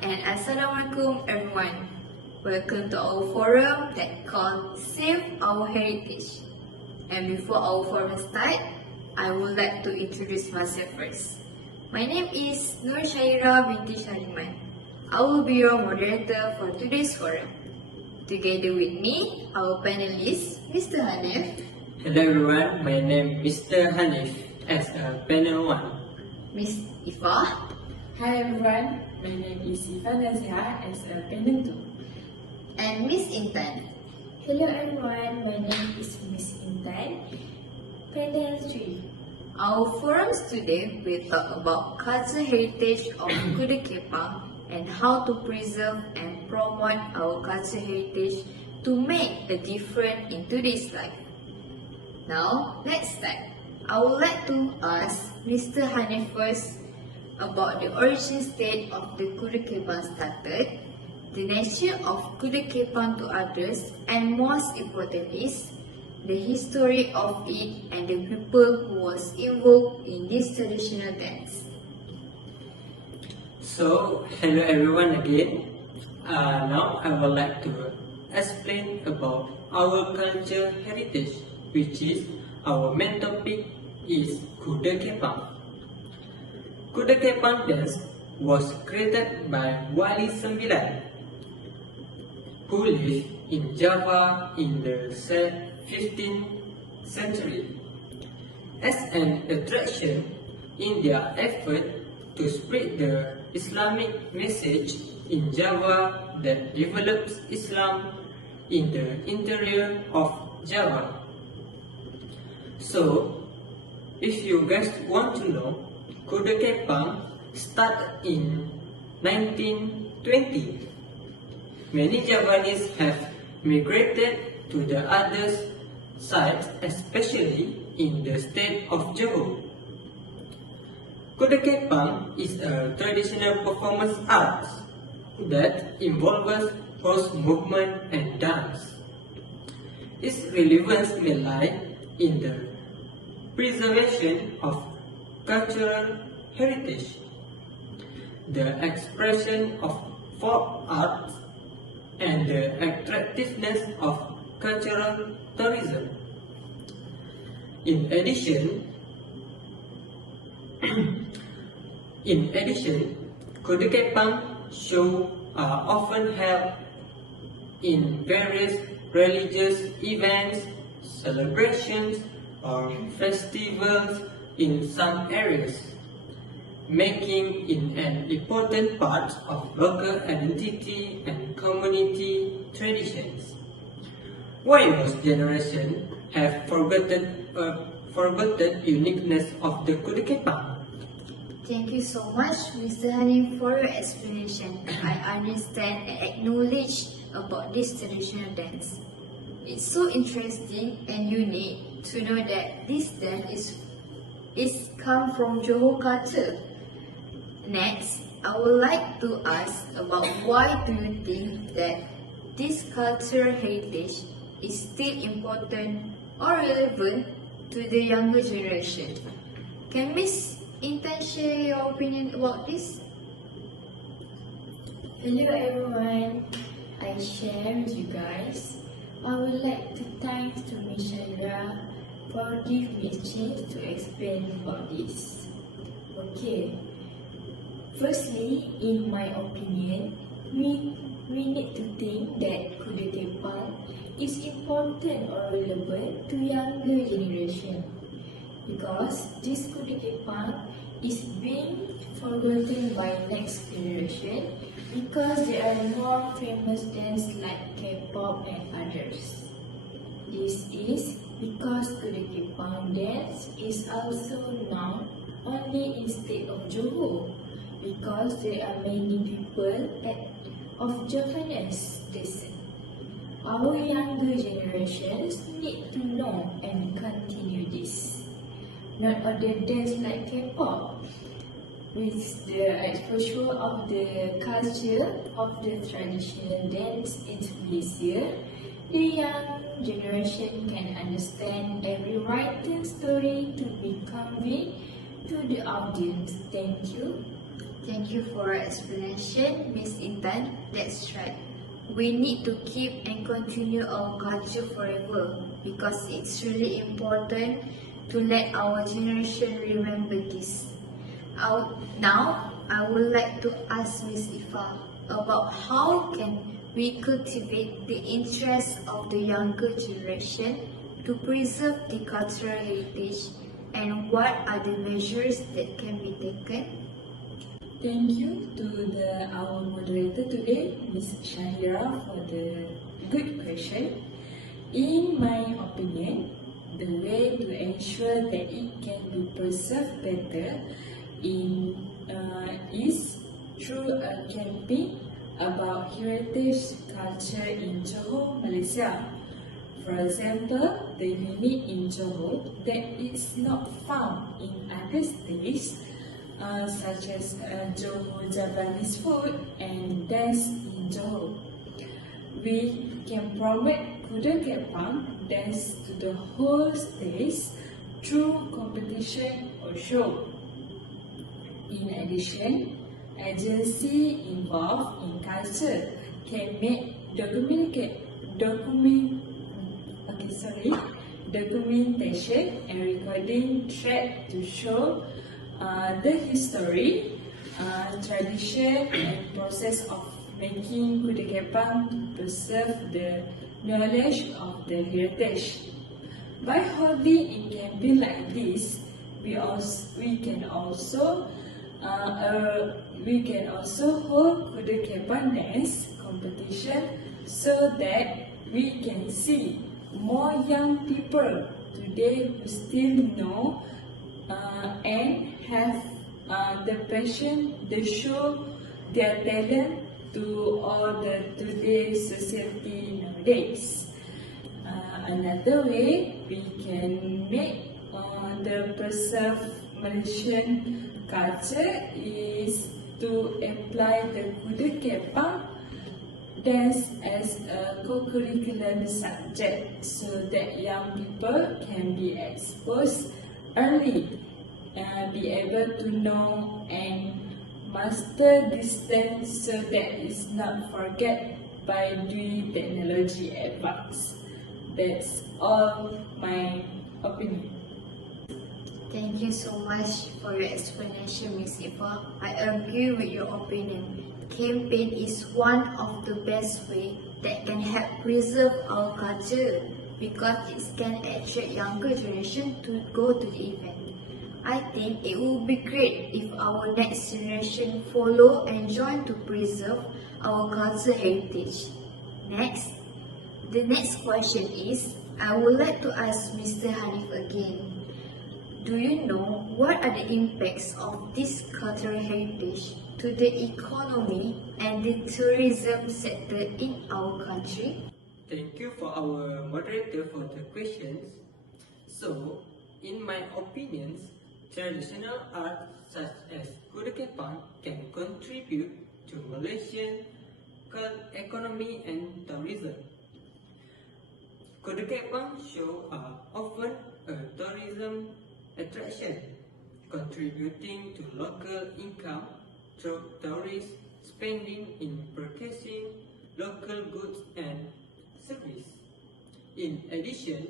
and Assalamualaikum everyone. Welcome to our forum that called Save Our Heritage. And before our forum start, I would like to introduce myself first. My name is SYAHIRA binti SYAHRIMAN. I will be your moderator for today's forum. Together with me, our panelist, Mr. Hanif. Hello everyone, my name is Mr. Hanif as panel 1. Miss IFFAH. Hi everyone, my name is NAZIEHAH as panel 2. And Miss INTAN. Hello everyone, my name is Miss INTAN, panel 3. Our forums today will talk about cultural heritage of Kuda Kepang and how to preserve and promote our cultural heritage to make a difference in today's life. Now, let's start. I would like to ask Mr. Hanif first about the origin state of the Kuda Kepang started, the nature of Kuda Kepang to others, and most important is the history of it and the people who was involved in this traditional dance. So, hello everyone again. Now I would like to explain about our cultural heritage, which is our main topic is Kuda Kepang. Kuda Kepang dance was created by Wali Sembilan, who lived in Java in the 15th century. As an attraction in their effort to spread the Islamic message in Java that develops Islam in the interior of Java. So, if you guys want to know, Kuda Kepang started in 1920. Many Javanese have migrated to the other sides, especially in the state of Johor. Kuda Kepang is a traditional performance art that involves both movement and dance. Its relevance may lie in the preservation of cultural heritage, the expression of folk art, and the attractiveness of cultural tourism. In addition, Kuda Kepang shows are often held in various religious events, celebrations, or festivals in some areas, making it an important part of local identity and community traditions. Why most generations have forgotten uniqueness of the Kuda Kepang? Thank you so much, Mr. Hanif, for your explanation. I understand and acknowledge about this traditional dance. It's so interesting and unique to know that this dance is come from Johor culture. Next, I would like to ask about why do you think that this cultural heritage is still important or relevant to the younger generation? Can Miss INTAN share your opinion about this? Hello everyone, I share with you guys. I would like to thank to Miss SYAHIRA for giving me a chance to explain about this. Okay. Firstly, in my opinion, we need to think that Kuda Kepang is important or relevant to younger generation because this Kuda Kepang is being forgotten by next generation because there are more famous dances like K-pop and others. This is because Kuda Kepang dance is also known only in state of Johor, because there are many people of Javanese descent. Our younger generations need to know and continue this. Not other dance like K-pop, with the exposure of the culture of the traditional dance in Malaysia, the young generation can understand every written story to be conveyed to the audience. Thank you. Thank you for your explanation, Miss Intan. That's right. We need to keep and continue our culture forever because it's really important to let our generation remember this. Now, I would like to ask Miss IFFAH about how can we cultivate the interest of the younger generation to preserve the cultural heritage and what are the measures that can be taken? Thank you to our moderator today, Ms. SYAHIRA, for the good question. In my opinion, the way to ensure that it can be preserved better is through a campaign about heritage culture in Johor, Malaysia. For example, the unit in Johor that is not found in other states, such as Johor Japanese food and dance in Johor. We can promote Kuda Kepang dance to the whole states through competition or show. In addition, agencies involved in culture can make documentation and recording track to show the history, tradition and process of making Kuda Kepang to preserve the knowledge of the heritage. By holding a campaign like this, we can also hold Kuda Kepang dance competition so that we can see more young people today who still know and have the passion to show their talent to all the today's society nowadays. Another way we can make the preserve Malaysian culture is to apply the Kuda Kepang dance as a co-curricular subject so that young people can be exposed early, be able to know and master this dance so that it's not forget by doing technology advance. That's all my opinion. Thank you so much for your explanation, Miss IFFAH. I agree with your opinion. Campaign is one of the best way that can help preserve our culture because it can attract younger generation to go to the event. I think it would be great if our next generation follow and join to preserve our cultural heritage. The next question is, I would like to ask Mr. Hanif again. Do you know what are the impacts of this cultural heritage to the economy and the tourism sector in our country? Thank you for our moderator for the questions. So, in my opinions, traditional art such as Kuda Kepang can contribute to Malaysian economy and tourism. Kuda Kepang shows are often a tourism attraction, contributing to local income through tourist spending in purchasing local goods and services. In addition,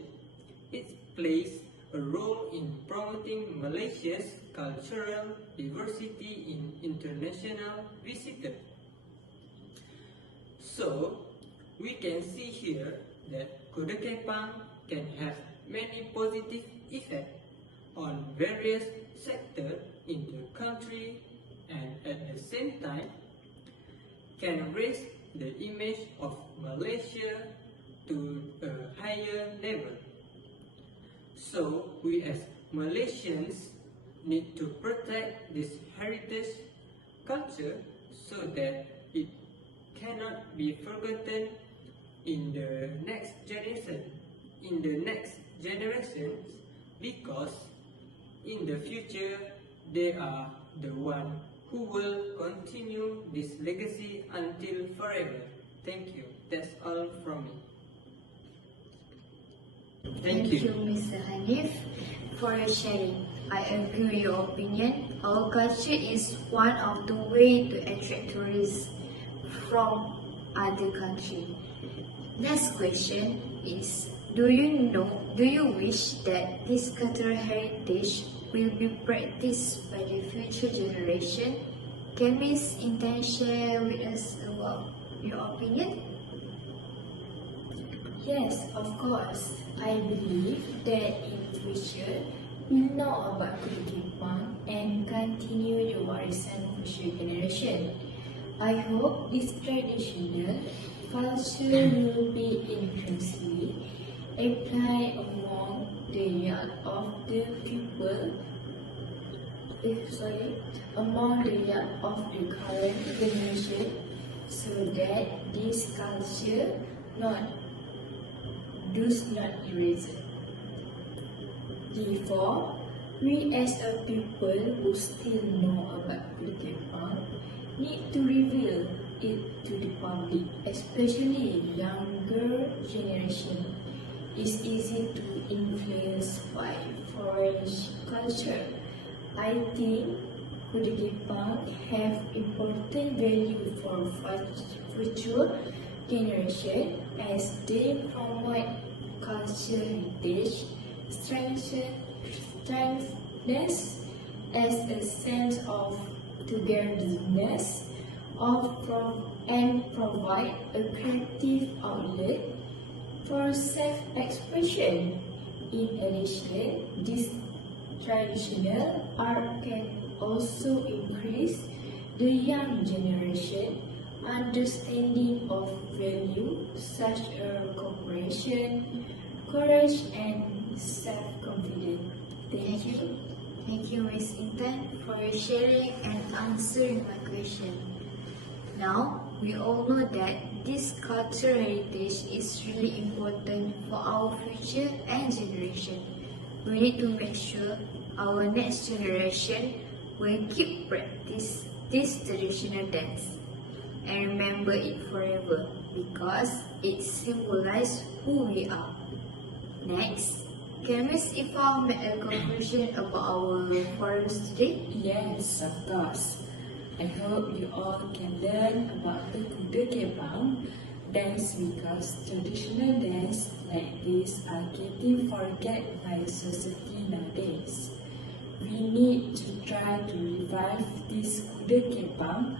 it plays a role in promoting Malaysia's cultural diversity in international visitors. So, we can see here that Kuda Kepang can have many positive effects on various sectors in the country and at the same time can raise the image of Malaysia to a higher level. So we as Malaysians need to protect this heritage culture so that it cannot be forgotten in the next generations because in the future they are the one who will continue this legacy until forever. Thank you. That's all from me. Thank you, Mr. Hanif, for your sharing. I agree with your opinion. our culture is one of the way to attract tourists from other country. Next question is, do you wish that this cultural heritage will be practiced by the future generation? Can Miss Intan share with us about your opinion? Yes, of course. I believe that in future we know about Kuda Kepang and continue the warisan future generation. I hope this traditional culture will be increasingly applied among the young of the people. Among the young of the current generation, so that this culture does not erase. Therefore, we as a people who still know about Kuda Kepang need to reveal it to the public, especially younger generation. It's easy to influence by foreign culture. I think Kuda Kepang have important value for future generation as they promote culture heritage, strengthness as a sense of togetherness, and provide a creative outlet for self-expression. In addition, this traditional art can also increase the young generation understanding of value such as cooperation, courage, and self-confidence. Thank you. Thank you, Miss Intan, for sharing and answering my question. Now, we all know that this cultural heritage is really important for our future and generation. We need to make sure our next generation will keep practice this traditional dance and remember it forever because it symbolizes who we are. Next, can Miss IFFAH make a conclusion about our forums today? Yes, of course. I hope you all can learn about the Kuda Kepang dance because traditional dance like this are getting forgotten by society nowadays. We need to try to revive this Kuda Kepang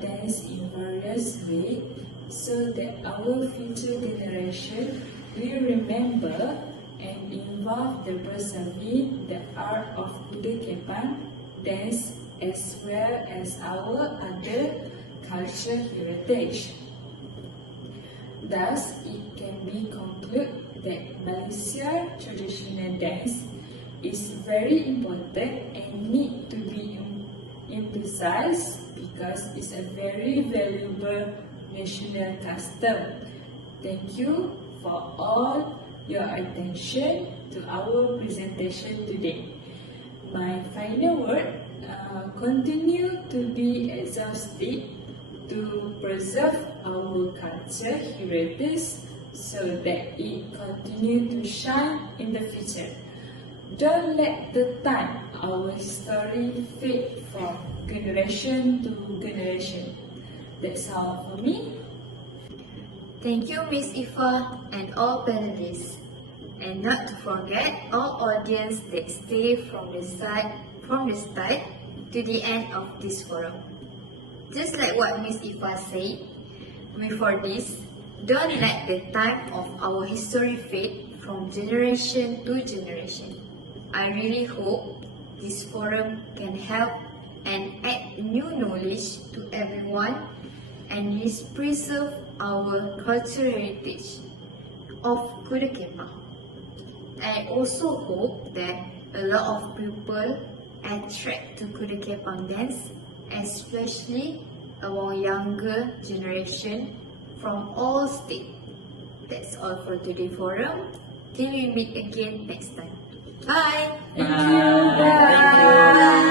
dance in various ways so that our future generation will remember and involve the preserving the art of Kuda Kepang dance as well as our other culture heritage. Thus, it can be concluded that Malaysia traditional dance is very important and need to be emphasized because it's a very valuable national custom. Thank you for all your attention to our presentation today. My final word, continue to be exhausted to preserve our culture heritage so that it continue to shine in the future. Don't let the time our story fade from generation to generation. That's all for me. Thank you, Miss IFFAH and all panelists. And not to forget all audience that stay from the start to the end of this forum. Just like what Miss IFFAH said, before this, don't let the time of our history fade from generation to generation. I really hope this forum can help and add new knowledge to everyone and preserve our cultural heritage of Kuda Kepang. I also hope that a lot of people attract to Kuda Kepang dance, especially among younger generation from all states. That's all for today's forum. Till we meet again next time. Bye. Thank you. Bye. Bye.